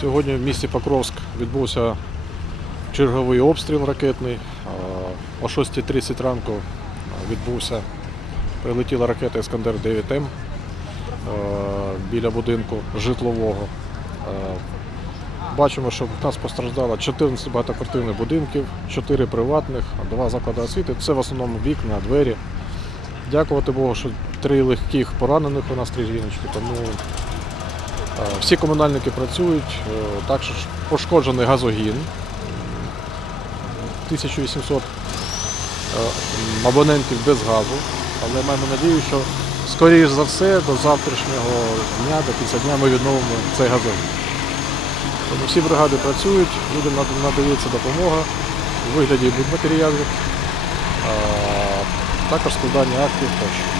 Сьогодні в місті Покровськ відбувся черговий обстріл ракетний. О 6.30 ранку відбувся, прилетіла ракета Іскандер 9М біля будинку житлового. Бачимо, що в нас постраждало 14 багатоквартирних будинків, 4 приватних, 2 заклади освіти. Це в основному вікна, двері. Дякувати Богу, що три легких поранених у нас три жіночки. Тому всі комунальники працюють. Е, Також пошкоджений газогін. 1800 е, абонентів без газу. Але маємо надію, що скоріш за все до завтрашнього дня, до кінця дня ми відновимо цей газогін. Тому всі бригади працюють, людям надається допомога у вигляді будматеріалів, а, також складання актів тощо.